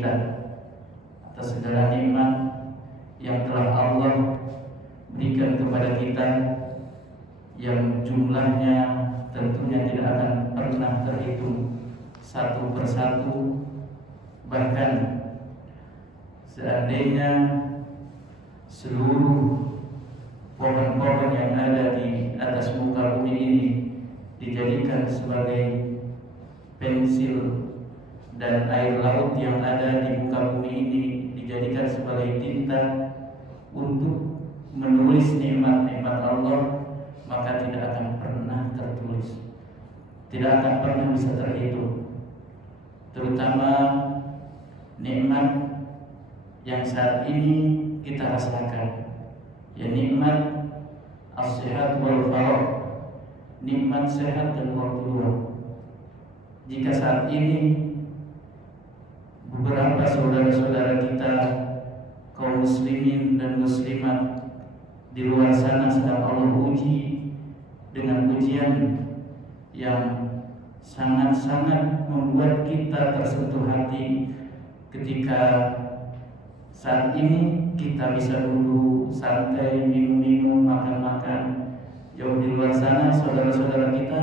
kita atas segala nikmat yang telah Allah berikan kepada kita, yang jumlahnya tentunya tidak akan pernah terhitung satu persatu. Bahkan seandainya seluruh pohon-pohon yang ada di atas muka bumi ini dijadikan sebagai pensil, dan air laut yang ada di muka bumi ini dijadikan sebagai tinta untuk menulis nikmat-nikmat Allah, maka tidak akan pernah tertulis, tidak akan pernah bisa terhitung. Terutama nikmat yang saat ini kita rasakan, ya nikmat as-sehat wal faragh, nikmat sehat dan waktu luang. Jika saat ini beberapa saudara-saudara kita kaum muslimin dan muslimat di luar sana sedang Allah uji dengan ujian yang sangat-sangat membuat kita tersentuh hati, ketika saat ini kita bisa duduk santai, minum-minum, makan-makan. Jauh di luar sana saudara-saudara kita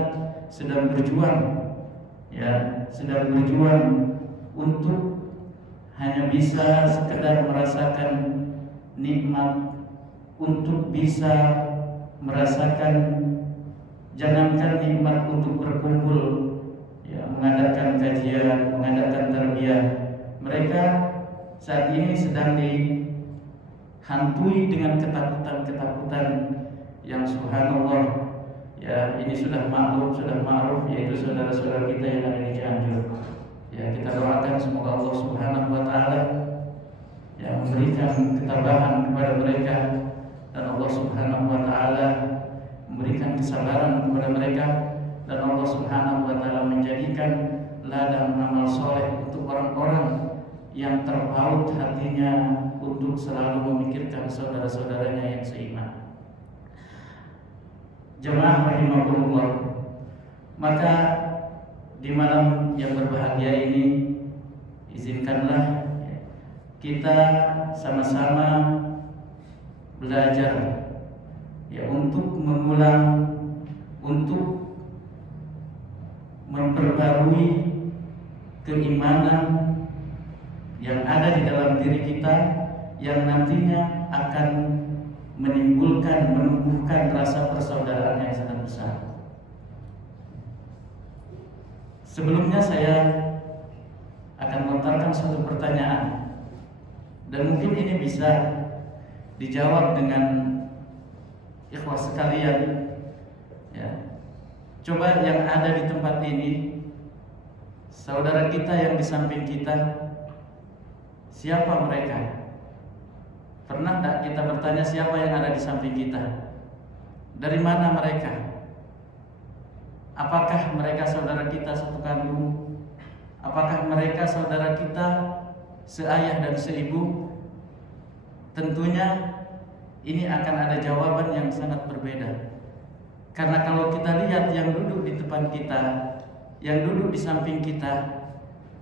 sedang berjuang, ya, sedang berjuang untuk hanya bisa sekedar merasakan nikmat, untuk bisa merasakan, jangankan nikmat untuk berkumpul, ya, mengadakan kajian, mengadakan tarbiyah. Mereka saat ini sedang dihantui dengan ketakutan-ketakutan yang subhanallah, ya, ini sudah maklum, sudah ma'ruf, yaitu saudara-saudara kita yang ada di Cianjur. Ya, kita doakan semoga Allah Subhanahu wa taala yang memberikan ketabahan kepada mereka, dan Allah Subhanahu wa taala memberikan kesabaran kepada mereka, dan Allah Subhanahu wa taala menjadikan ladang amal soleh untuk orang-orang yang terpaut hatinya untuk selalu memikirkan saudara-saudaranya yang seiman. Jemaah rahimakumullah, maka di malam yang berbahagia ini, izinkanlah kita sama-sama belajar, ya, untuk mengulang, untuk memperbarui keimanan yang ada di dalam diri kita, yang nantinya akan menimbulkan, menumbuhkan rasa persaudaraan yang sangat besar. Sebelumnya saya akan melontarkan suatu pertanyaan, dan mungkin ini bisa dijawab dengan ikhwas sekalian, ya. Coba yang ada di tempat ini, saudara kita yang di samping kita, siapa mereka? Pernah tak kita bertanya siapa yang ada di samping kita? Dari mana mereka? Apakah mereka saudara kita satu kandung? Apakah mereka saudara kita seayah dan seibu? Tentunya ini akan ada jawaban yang sangat berbeda. Karena kalau kita lihat yang duduk di depan kita, yang duduk di samping kita,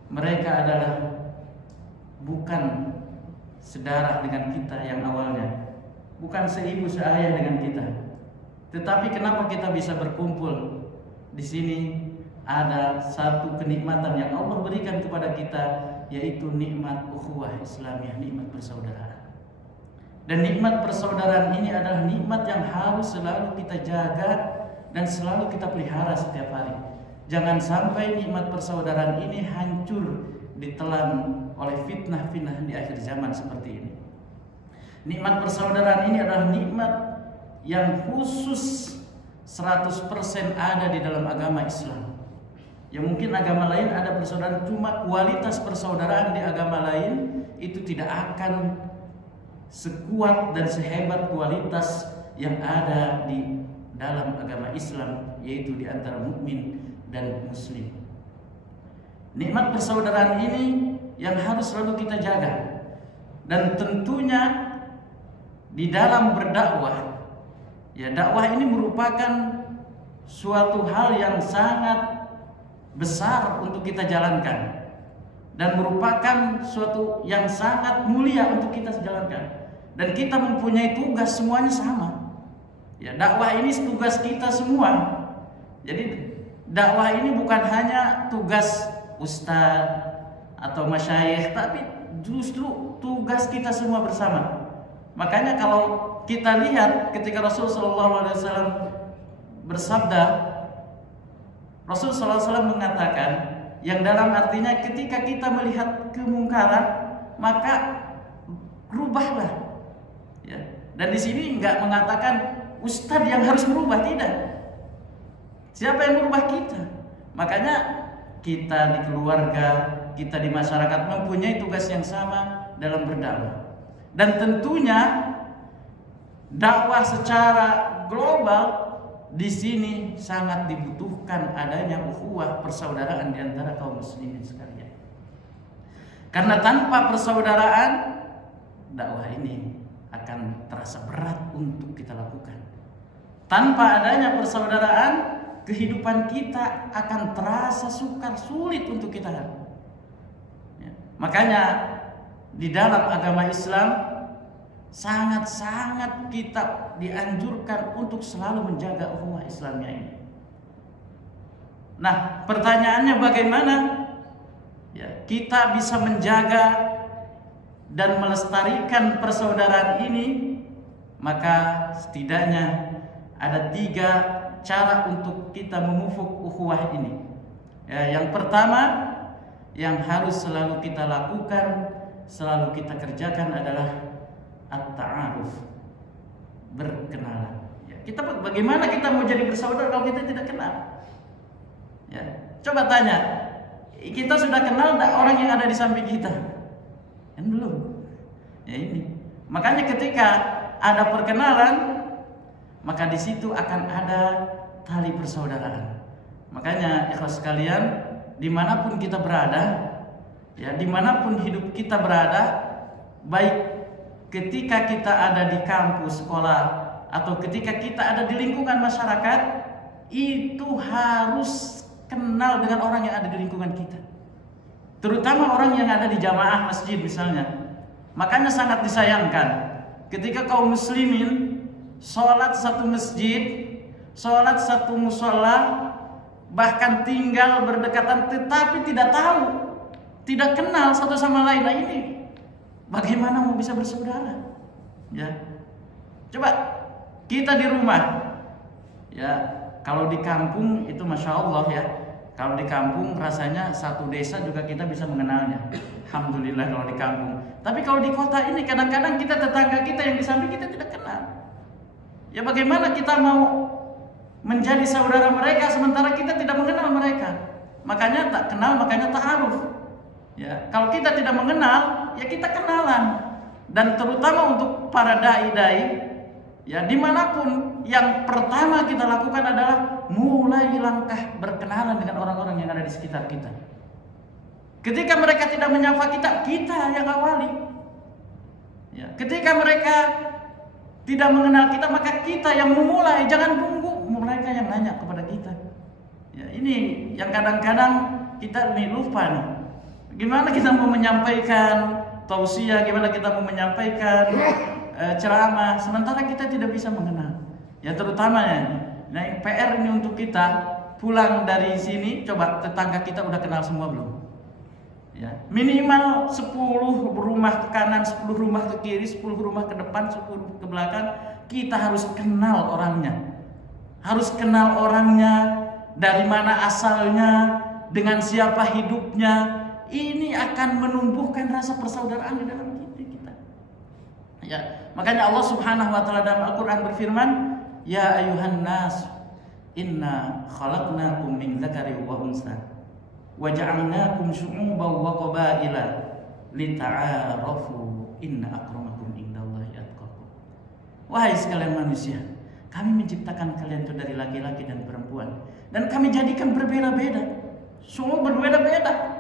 mereka adalah bukan sedarah dengan kita yang awalnya, bukan seibu seayah dengan kita. Tetapi kenapa kita bisa berkumpul di sini? Ada satu kenikmatan yang Allah berikan kepada kita, yaitu nikmat ukhuwah Islamiyah, nikmat persaudaraan. Dan nikmat persaudaraan ini adalah nikmat yang harus selalu kita jaga dan selalu kita pelihara setiap hari. Jangan sampai nikmat persaudaraan ini hancur, ditelan oleh fitnah-fitnah di akhir zaman seperti ini. Nikmat persaudaraan ini adalah nikmat yang khusus 100% ada di dalam agama Islam. Ya, mungkin agama lain ada persaudaraan, cuma kualitas persaudaraan di agama lain itu tidak akan sekuat dan sehebat kualitas yang ada di dalam agama Islam, yaitu di antara mukmin dan muslim. Nikmat persaudaraan ini yang harus selalu kita jaga, dan tentunya di dalam berdakwah, ya, dakwah ini merupakan suatu hal yang sangat besar untuk kita jalankan. dan merupakan suatu yang sangat mulia untuk kita jalankan. Dan kita mempunyai tugas semuanya sama. Ya, dakwah ini tugas kita semua. Jadi dakwah ini bukan hanya tugas ustadz atau masyayikh, tapi justru tugas kita semua bersama. Makanya kalau kita lihat ketika Rasulullah SAW bersabda, Rasulullah SAW mengatakan, yang dalam artinya ketika kita melihat kemungkaran maka rubahlah. Ya. Dan di sini nggak mengatakan ustadz yang harus berubah, tidak. Siapa yang merubah kita? Makanya kita di keluarga, kita di masyarakat mempunyai tugas yang sama dalam berdakwah. Dan tentunya dakwah secara global di sini sangat dibutuhkan adanya ukhuwah, persaudaraan di antara kaum muslimin sekalian. Karena tanpa persaudaraan, dakwah ini akan terasa berat untuk kita lakukan. Tanpa adanya persaudaraan, kehidupan kita akan terasa sukar, sulit untuk kita. Ya. Makanya di dalam agama Islam sangat-sangat kita dianjurkan untuk selalu menjaga ukhuwah Islamnya ini. Nah, pertanyaannya bagaimana ya kita bisa menjaga dan melestarikan persaudaraan ini? Maka setidaknya ada 3 cara untuk kita memupuk ukhuwah ini. Ya, yang pertama yang harus selalu kita lakukan, selalu kita kerjakan adalah at-ta'aruf, berkenalan. Ya, bagaimana kita mau jadi bersaudara kalau kita tidak kenal? Ya, coba tanya, kita sudah kenal tak orang yang ada di samping kita? Kan belum. Ya ini. Makanya ketika ada perkenalan, maka di situ akan ada tali persaudaraan. Makanya ikhlas sekalian, dimanapun kita berada, ya dimanapun hidup kita berada, baik ketika kita ada di kampus sekolah atau ketika kita ada di lingkungan masyarakat, itu harus kenal dengan orang yang ada di lingkungan kita. Terutama orang yang ada di jamaah masjid misalnya. Makanya sangat disayangkan ketika kaum muslimin sholat satu masjid, sholat satu musola, bahkan tinggal berdekatan tetapi tidak tahu, tidak kenal satu sama lain. Nah ini bagaimana mau bisa bersaudara? Ya, coba kita di rumah, ya kalau di kampung itu masya Allah ya. Kalau di kampung rasanya satu desa juga kita bisa mengenalnya. Alhamdulillah kalau di kampung. Tapi kalau di kota ini kadang-kadang kita tetangga kita yang di samping kita tidak kenal. Ya bagaimana kita mau menjadi saudara mereka sementara kita tidak mengenal mereka? Makanya tak kenal, makanya ta'aruf. Ya, kalau kita tidak mengenal, ya kita kenalan. Dan terutama untuk para dai-dai, ya dimanapun yang pertama kita lakukan adalah mulai langkah berkenalan dengan orang-orang yang ada di sekitar kita. Ketika mereka tidak menyapa kita, kita yang awali. Ya, ketika mereka tidak mengenal kita, maka kita yang memulai. Jangan tunggu mereka yang nanya kepada kita. Ya, ini yang kadang-kadang kita lupa nih. Gimana kita mau menyampaikan tausiah, gimana kita mau menyampaikan ceramah, sementara kita tidak bisa mengenal. Ya terutama ya, nah PR ini untuk kita pulang dari sini, coba tetangga kita udah kenal semua belum? Ya, minimal 10 rumah ke kanan, 10 rumah ke kiri, 10 rumah ke depan, 10 ke belakang, kita harus kenal orangnya. Harus kenal orangnya, dari mana asalnya, dengan siapa hidupnya. Ini akan menumbuhkan rasa persaudaraan di dalam diri kita. Ya, makanya Allah Subhanahu wa taala dalam Al-Qur'an berfirman, "Ya ayuhan nas, inna khalaqnakum min dzakarin wa unsa wa ja'alnakum syu'uban wa qabaila lita'arafu inna akramakum indallahi atqakum." Wahai sekalian manusia, kami menciptakan kalian itu dari laki-laki dan perempuan, dan kami jadikan berbeda-beda. Semua berbeda-beda.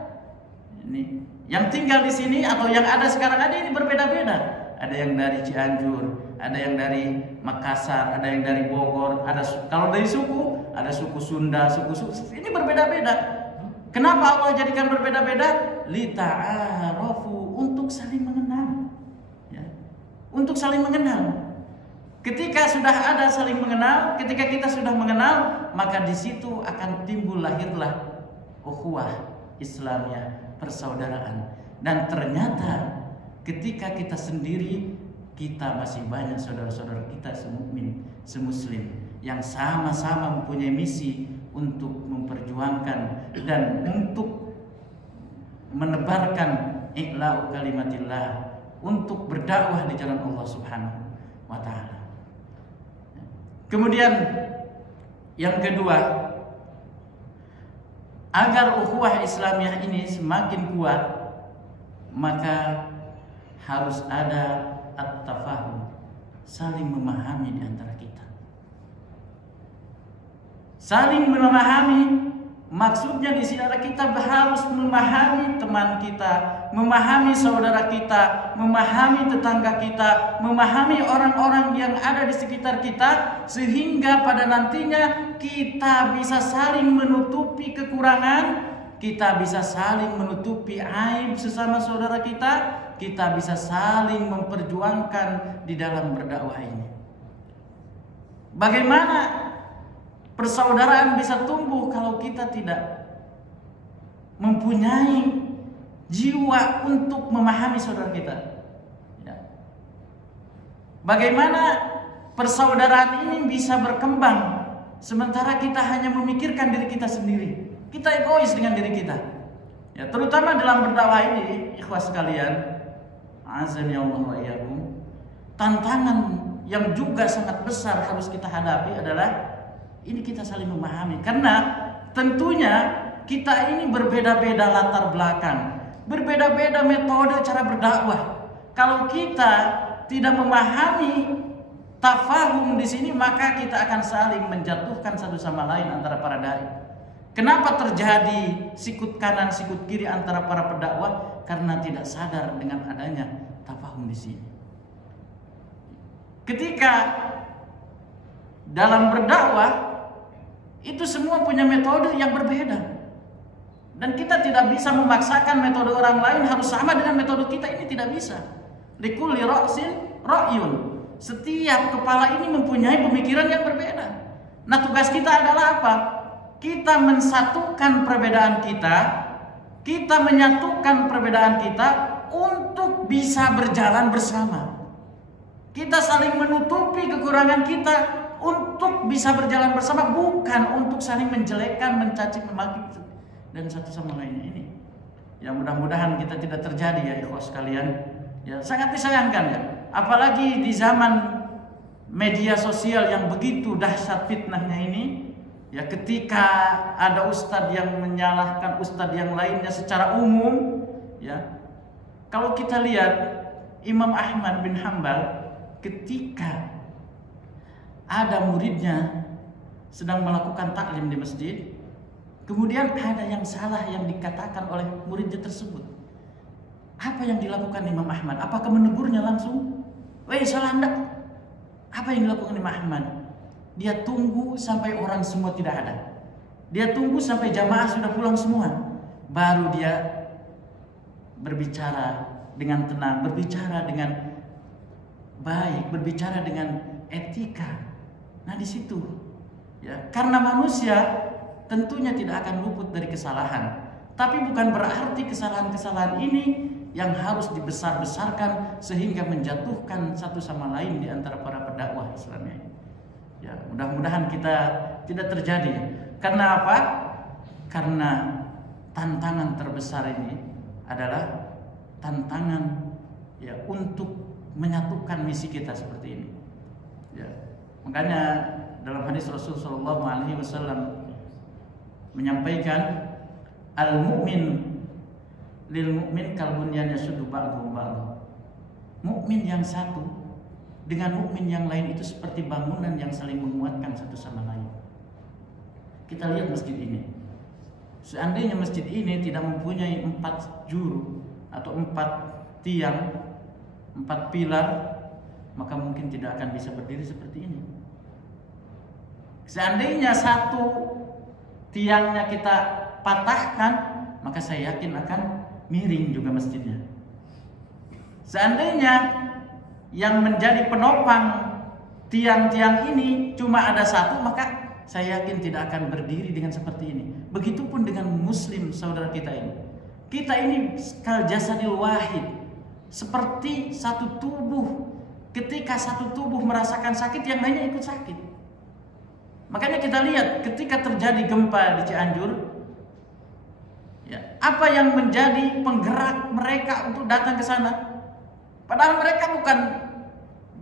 Ini yang tinggal di sini atau yang ada sekarang ada ini berbeda-beda. Ada yang dari Cianjur, ada yang dari Makassar, ada yang dari Bogor, ada kalau dari suku, ada suku Sunda, suku ini berbeda-beda. Kenapa Allah jadikan berbeda-beda? Lita'arafu, untuk saling mengenal. Ya. Untuk saling mengenal. Ketika sudah ada saling mengenal, ketika kita sudah mengenal, maka di situ akan timbul lahirlah ukhuwah Islamiyah, persaudaraan. Dan ternyata ketika kita sendiri, kita masih banyak saudara-saudara kita semukmin, semuslim yang sama-sama mempunyai misi untuk memperjuangkan dan untuk menebarkan i'la'u kalimatillah, untuk berdakwah di jalan Allah Subhanahu wa taala. Kemudian yang kedua, agar ukhuwah Islamiyah ini semakin kuat, maka harus ada at-tafahum, saling memahami di antara kita. Saling memahami, maksudnya di sini adalah kita harus memahami teman kita, memahami saudara kita, memahami tetangga kita, memahami orang-orang yang ada di sekitar kita, sehingga pada nantinya kita bisa saling menutupi kekurangan, kita bisa saling menutupi aib sesama saudara kita bisa saling memperjuangkan di dalam berdakwah ini. Bagaimana persaudaraan bisa tumbuh kalau kita tidak mempunyai jiwa untuk memahami saudara kita? Ya. Bagaimana persaudaraan ini bisa berkembang sementara kita hanya memikirkan diri kita sendiri? Kita egois dengan diri kita. Ya, terutama dalam berdakwah ini, ikhwas sekalian, azani Allah wa iyyakum, tantangan yang juga sangat besar harus kita hadapi adalah ini kita saling memahami, karena tentunya kita ini berbeda-beda latar belakang, berbeda-beda metode cara berdakwah. Kalau kita tidak memahami tafahum di sini, maka kita akan saling menjatuhkan satu sama lain antara para dai. Kenapa terjadi sikut kanan sikut kiri antara para pendakwah? Karena tidak sadar dengan adanya tafahum di sini. Ketika dalam berdakwah itu semua punya metode yang berbeda, dan kita tidak bisa memaksakan metode orang lain harus sama dengan metode kita. Ini tidak bisa. Likulli ra'sin ra'yun. Setiap kepala ini mempunyai pemikiran yang berbeda. Nah, tugas kita adalah apa? Kita mensatukan perbedaan kita menyatukan perbedaan kita untuk bisa berjalan bersama. Kita saling menutupi kekurangan kita untuk bisa berjalan bersama, bukan untuk saling menjelekkan, mencaci, memaki dan satu sama lainnya ini. Ya, mudah-mudahan kita tidak terjadi ya ikhwas sekalian. Ya, sangat disayangkan ya. Apalagi di zaman media sosial yang begitu dahsyat fitnahnya ini. Ya, ketika ada ustadz yang menyalahkan ustadz yang lainnya secara umum, ya. Kalau kita lihat Imam Ahmad bin Hanbal, ketika ada muridnya sedang melakukan taklim di masjid, kemudian ada yang salah yang dikatakan oleh muridnya tersebut. Apa yang dilakukan Imam Ahmad? Apakah menegurnya langsung? Weh, salah Anda. Apa yang dilakukan Imam Ahmad? Dia tunggu sampai orang semua tidak ada. Dia tunggu sampai jamaah sudah pulang semua, baru dia berbicara dengan tenang, berbicara dengan baik, berbicara dengan etika. Nah, di situ ya, karena manusia tentunya tidak akan luput dari kesalahan, tapi bukan berarti kesalahan-kesalahan ini yang harus dibesar-besarkan sehingga menjatuhkan satu sama lain di antara para pendakwah Islamnya. Ya, mudah-mudahan kita tidak terjadi. Karena apa? Karena tantangan terbesar ini adalah tantangan ya untuk menyatukan misi kita seperti ini. Ya, makanya dalam hadis Rasulullah SAW menyampaikan al-mu'min lil mu'min kal bunyan yashuddu ba'duhu ba'dha. Mukmin yang satu dengan mukmin yang lain itu seperti bangunan yang saling menguatkan satu sama lain. Kita lihat masjid ini. Seandainya masjid ini tidak mempunyai 4 juru atau 4 tiang, 4 pilar, maka mungkin tidak akan bisa berdiri seperti ini. Seandainya satu tiangnya kita patahkan, maka saya yakin akan miring juga masjidnya. Seandainya yang menjadi penopang tiang-tiang ini cuma ada satu, maka saya yakin tidak akan berdiri dengan seperti ini. Begitupun dengan muslim saudara kita ini. Kita ini kal jasadil wahid, seperti satu tubuh. Ketika satu tubuh merasakan sakit, yang lainnya ikut sakit. Makanya kita lihat ketika terjadi gempa di Cianjur, ya, apa yang menjadi penggerak mereka untuk datang ke sana? Padahal mereka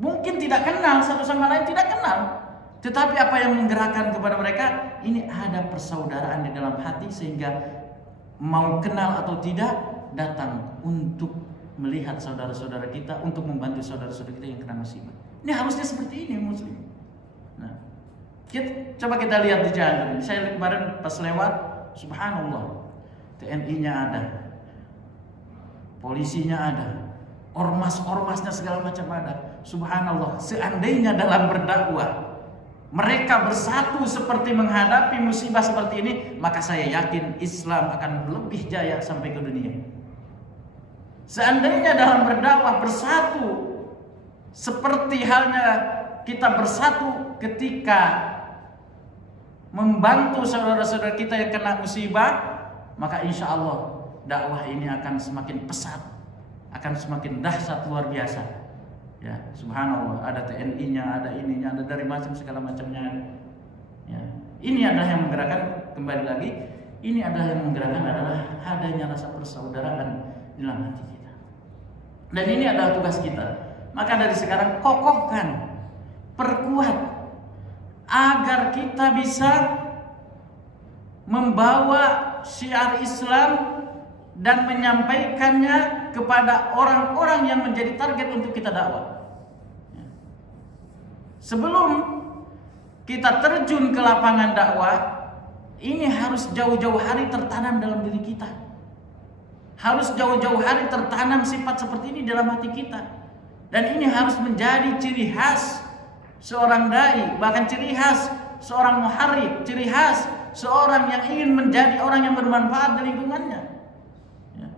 mungkin tidak kenal satu sama lain, tidak kenal. Tetapi apa yang menggerakkan kepada mereka? Ini ada persaudaraan di dalam hati, sehingga mau kenal atau tidak datang untuk melihat saudara-saudara kita, untuk membantu saudara-saudara kita yang kena musibah. Ini harusnya seperti ini muslim. Nah, coba kita lihat di jalan. Saya kemarin pas lewat, subhanallah, TNI-nya ada, polisinya ada, ormas-ormasnya segala macam ada. Subhanallah, seandainya dalam berdakwah mereka bersatu seperti menghadapi musibah seperti ini, maka saya yakin Islam akan lebih jaya sampai ke dunia. Seandainya dalam berdakwah bersatu seperti halnya kita bersatu ketika membantu saudara-saudara kita yang kena musibah, maka insya Allah dakwah ini akan semakin pesat, akan semakin dahsyat, luar biasa. Ya, subhanallah, ada TNI-nya, ada ininya, ada dari macam segala macamnya. Ya, ini adalah yang menggerakkan, kembali lagi, ini adalah yang menggerakkan adalah adanya rasa persaudaraan di dalam hati kita. Dan ini adalah tugas kita. Maka dari sekarang kokohkan, perkuat agar kita bisa membawa syiar Islam dan menyampaikannya kepada orang-orang yang menjadi target untuk kita dakwah. Sebelum kita terjun ke lapangan dakwah, ini harus jauh-jauh hari tertanam dalam diri kita. Harus jauh-jauh hari tertanam sifat seperti ini dalam hati kita. Dan ini harus menjadi ciri khas seorang dai, bahkan ciri khas seorang muharrik, ciri khas seorang yang ingin menjadi orang yang bermanfaat di lingkungannya. Ya.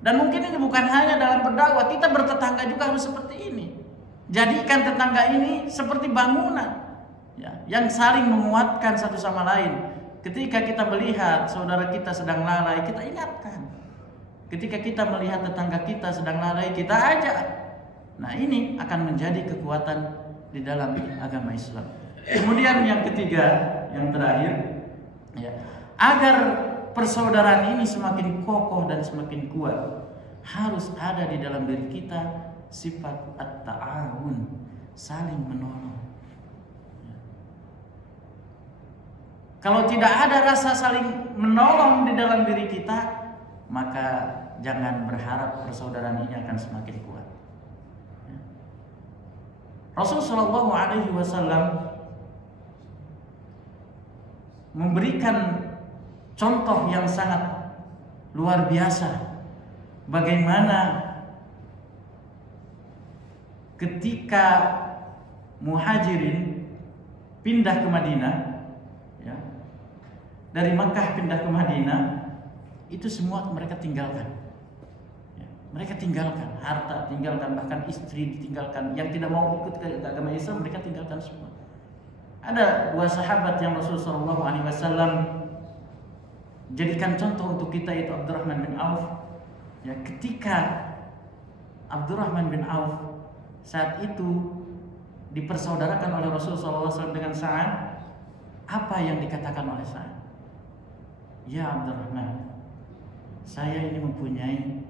Dan mungkin ini bukan hanya dalam berdakwah, kita bertetangga juga harus seperti ini. Jadikan tetangga ini seperti bangunan, ya, yang saling menguatkan satu sama lain. Ketika kita melihat saudara kita sedang lalai, kita ingatkan. Ketika kita melihat tetangga kita sedang lalai, kita ajak. Nah, ini akan menjadi kekuatan di dalam agama Islam. Kemudian yang ketiga, yang terakhir, ya, agar persaudaraan ini semakin kokoh dan semakin kuat, harus ada di dalam diri kita sifat at-ta'awun, saling menolong. Kalau tidak ada rasa saling menolong di dalam diri kita, maka jangan berharap persaudaraan ini akan semakin kuat. Rasulullah SAW memberikan contoh yang sangat luar biasa, bagaimana ketika Muhajirin pindah ke Madinah, ya, dari Makkah pindah ke Madinah, itu semua mereka tinggalkan. Ya, mereka tinggalkan harta, tinggalkan bahkan istri ditinggalkan. Yang tidak mau ikut ke agama Islam mereka tinggalkan semua. Ada dua sahabat yang Rasulullah SAW jadikan contoh untuk kita, yaitu Abdurrahman bin Auf. Ya, ketika Abdurrahman bin Auf saat itu dipersaudarakan oleh Rasulullah SAW dengan Sa'ad, apa yang dikatakan oleh Sa'ad? Ya Abdurrahman, saya ini mempunyai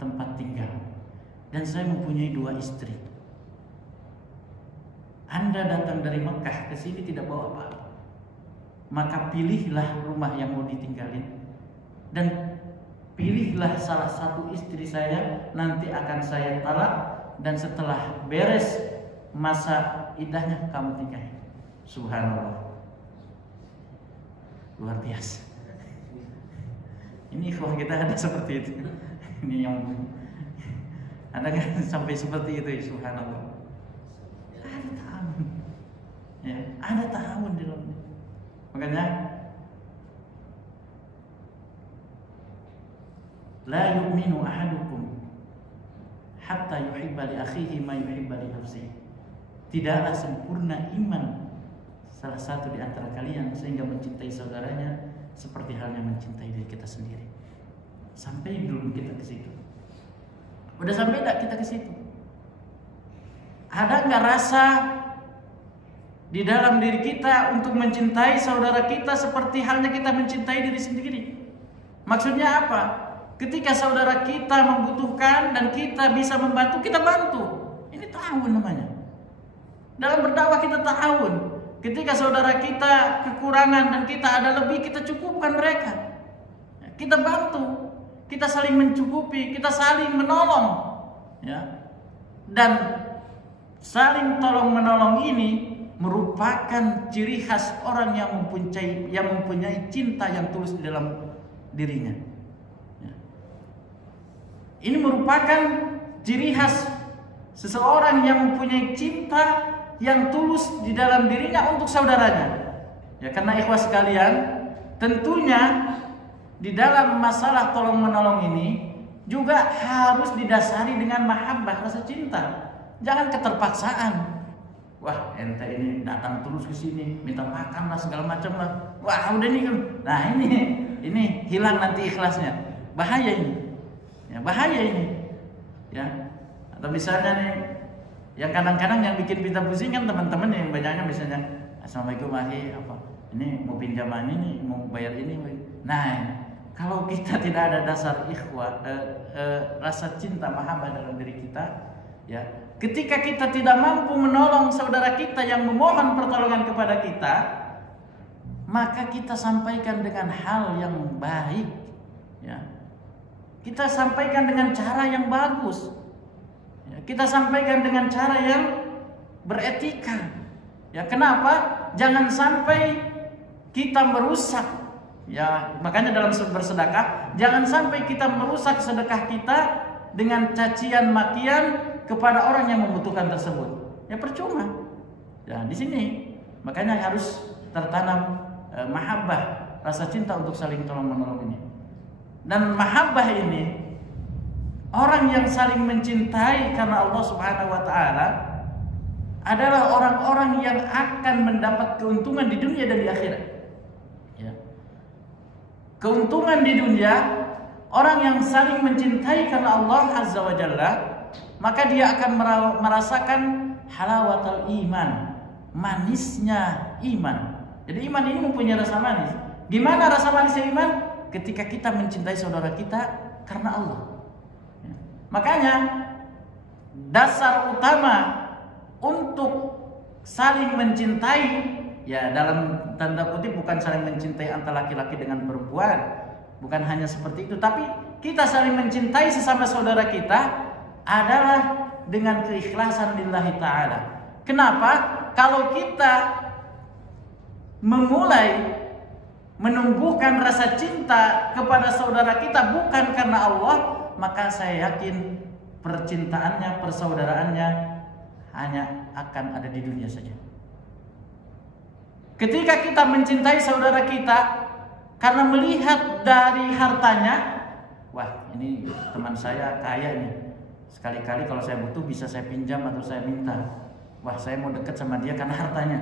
tempat tinggal dan saya mempunyai 2 istri. Anda datang dari Mekah ke sini tidak bawa apa-apa, maka pilihlah rumah yang mau ditinggalin dan pilihlah salah satu istri saya, nanti akan saya talak. Dan setelah beres masa idahnya kamu nikahi. Subhanallah, luar biasa. Ini ikhwah kita ada seperti itu. Ini yang ada kan sampai seperti itu, ya, subhanallah. Ada tahun, ya, ada tahun di dalamnya. Makanya la yu'minu ahadukum hatta yuhibba li akhihi ma yuhibba li nafsihi. Tidaklah sempurna iman salah satu di antara kalian sehingga mencintai saudaranya seperti halnya mencintai diri kita sendiri. Sampai belum kita ke situ? Udah sampai enggak kita ke situ? Ada enggak rasa di dalam diri kita untuk mencintai saudara kita seperti halnya kita mencintai diri sendiri? Maksudnya apa? Ketika saudara kita membutuhkan dan kita bisa membantu, kita bantu. Ini ta'awun namanya. Dalam berdakwah kita ta'awun. Ketika saudara kita kekurangan dan kita ada lebih, kita cukupkan mereka. Kita bantu, kita saling mencukupi, kita saling menolong. Ya. Dan saling tolong menolong ini merupakan ciri khas orang yang mempunyai cinta yang tulus di dalam dirinya. Ya. Ini merupakan ciri khas seseorang yang mempunyai cinta yang tulus di dalam dirinya untuk saudaranya. Ya, karena ikhwas sekalian, tentunya di dalam masalah tolong menolong ini juga harus didasari dengan mahabbah, rasa cinta. Jangan keterpaksaan. Wah, ente ini datang terus ke sini, minta makan lah segala macam lah. Wah, udah nih kan. Nah, ini hilang nanti ikhlasnya. Bahaya ini. Ya, bahaya ini. Ya. Atau misalnya nih, yang kadang-kadang yang bikin kita pusing kan teman-teman yang banyaknya misalnya, assalamualaikum ahi, apa ini mau pinjaman ini, mau bayar ini. Nah, kalau kita tidak ada dasar ikhwah, rasa cinta mahabbah dalam diri kita, ya, ketika kita tidak mampu menolong saudara kita yang memohon pertolongan kepada kita, maka kita sampaikan dengan hal yang baik, ya. Kita sampaikan dengan cara yang bagus. Kita sampaikan dengan cara yang beretika. Ya, kenapa? Jangan sampai kita merusak. Ya, makanya dalam bersedekah, jangan sampai kita merusak sedekah kita dengan cacian makian kepada orang yang membutuhkan tersebut. Ya, percuma. Ya, di sini makanya harus tertanam mahabbah, rasa cinta untuk saling tolong menolong ini. Dan mahabbah ini, orang yang saling mencintai karena Allah Subhanahu wa taala adalah orang-orang yang akan mendapat keuntungan di dunia dan di akhirat. Ya. Keuntungan di dunia, orang yang saling mencintai karena Allah Azza wa Jalla, maka dia akan merasakan halawatul iman, manisnya iman. Jadi iman ini mempunyai rasa manis. Gimana rasa manisnya iman? Ketika kita mencintai saudara kita karena Allah. Makanya dasar utama untuk saling mencintai, ya dalam tanda kutip bukan saling mencintai antara laki-laki dengan perempuan, bukan hanya seperti itu, tapi kita saling mencintai sesama saudara kita adalah dengan keikhlasan lillahi ta'ala. Kenapa? Kalau kita memulai menumbuhkan rasa cinta kepada saudara kita bukan karena Allah, maka saya yakin percintaannya, persaudaraannya hanya akan ada di dunia saja. Ketika kita mencintai saudara kita karena melihat dari hartanya, wah ini teman saya kaya nih, sekali-kali kalau saya butuh bisa saya pinjam atau saya minta. Wah, saya mau dekat sama dia karena hartanya.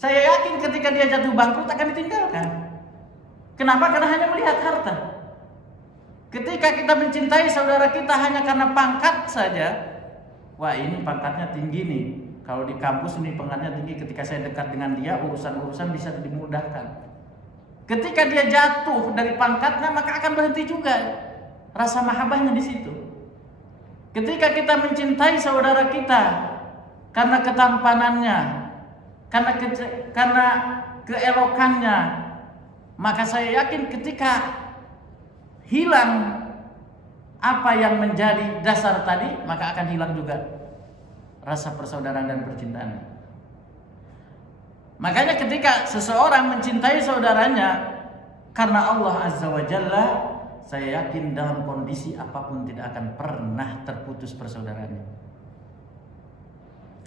Saya yakin ketika dia jatuh bangkrut akan ditinggalkan. Kenapa? Karena hanya melihat harta. Ketika kita mencintai saudara kita hanya karena pangkat saja, wah ini pangkatnya tinggi nih. Kalau di kampus ini pangkatnya tinggi, ketika saya dekat dengan dia urusan-urusan bisa dimudahkan. Ketika dia jatuh dari pangkatnya maka akan berhenti juga rasa mahabbahnya di situ. Ketika kita mencintai saudara kita karena ketampanannya, karena keelokannya, maka saya yakin ketika hilang apa yang menjadi dasar tadi, maka akan hilang juga rasa persaudaraan dan percintaan. Makanya ketika seseorang mencintai saudaranya karena Allah Azza wa Jalla, saya yakin dalam kondisi apapun tidak akan pernah terputus persaudaraannya.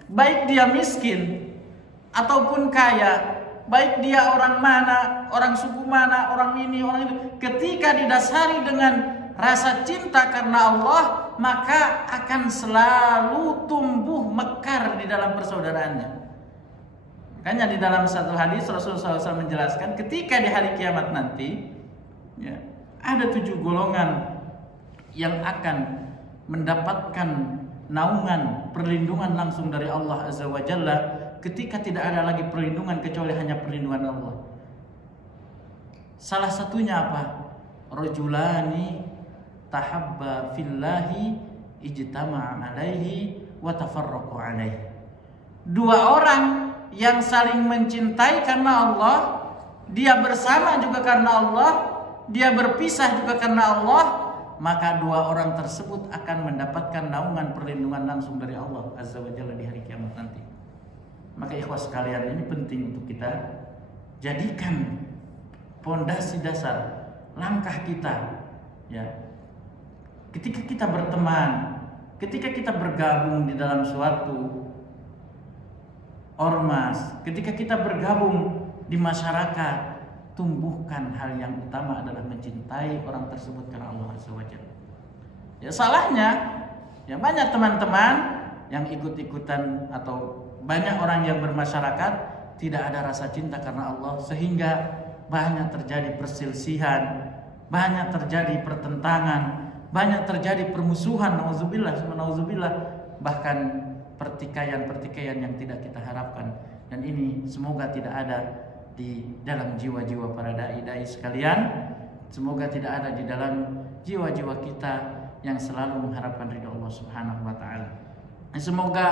Baik dia miskin ataupun kaya, baik dia orang mana, orang suku mana, orang ini, orang itu, ketika didasari dengan rasa cinta karena Allah, maka akan selalu tumbuh mekar di dalam persaudaraannya. Makanya di dalam satu hadis Rasulullah SAW menjelaskan ketika di hari kiamat nanti, ya, ada 7 golongan yang akan mendapatkan naungan perlindungan langsung dari Allah Azza wa Jalla, ketika tidak ada lagi perlindungan kecuali hanya perlindungan Allah. Salah satunya apa? Rajulani tahabba fillahi ijtama'a alaihi wa tafarraqu alaihi. 2 orang yang saling mencintai karena Allah, dia bersama juga karena Allah, dia berpisah juga karena Allah, maka 2 orang tersebut akan mendapatkan naungan perlindungan langsung dari Allah Azza wa Jalla di hari kiamat nanti. Maka ikhwas sekalian, ini penting untuk kita jadikan pondasi dasar langkah kita, ya. Ketika kita berteman, ketika kita bergabung di dalam suatu ormas, ketika kita bergabung di masyarakat, tumbuhkan hal yang utama adalah mencintai orang tersebut karena Allah Azza wa Jalla. Ya, salahnya ya banyak teman-teman yang ikut-ikutan atau banyak orang yang bermasyarakat tidak ada rasa cinta karena Allah, sehingga banyak terjadi perselisihan, banyak terjadi pertentangan, banyak terjadi permusuhan, nauzubillah, bahkan pertikaian-pertikaian yang tidak kita harapkan. Dan ini semoga tidak ada di dalam jiwa-jiwa para dai-dai sekalian. Semoga tidak ada di dalam jiwa-jiwa kita yang selalu mengharapkan ridha Allah Subhanahu wa taala. Semoga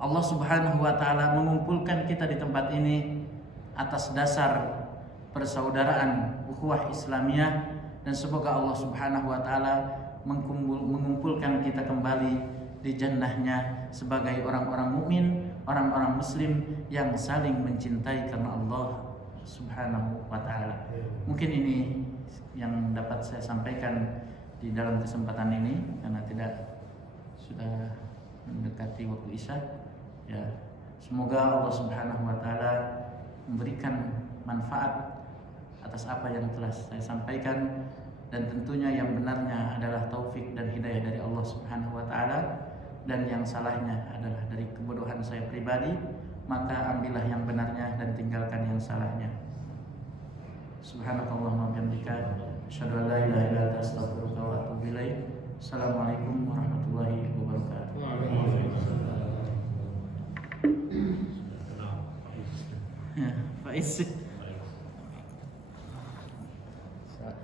Allah Subhanahu wa taala mengumpulkan kita di tempat ini atas dasar persaudaraan ukhuwah Islamiyah, dan semoga Allah Subhanahu wa taala mengumpulkan kita kembali di jannahnya sebagai orang-orang mukmin, orang-orang muslim yang saling mencintai karena Allah Subhanahu wa taala. Mungkin ini yang dapat saya sampaikan di dalam kesempatan ini, karena tidak sudah mendekati waktu Isya. Ya, semoga Allah Subhanahu wa taala memberikan manfaat atas apa yang telah saya sampaikan, dan tentunya yang benarnya adalah taufik dan hidayah dari Allah Subhanahu wa taala, dan yang salahnya adalah dari kebodohan saya pribadi. Maka ambillah yang benarnya dan tinggalkan yang salahnya. Subhanakallahumma wa bihamdika asyhadu an la ilaha illa anta astaghfiruka wa atubu ilaik. Assalamualaikum warahmatullahi wabarakatuh. Ya, Faiz.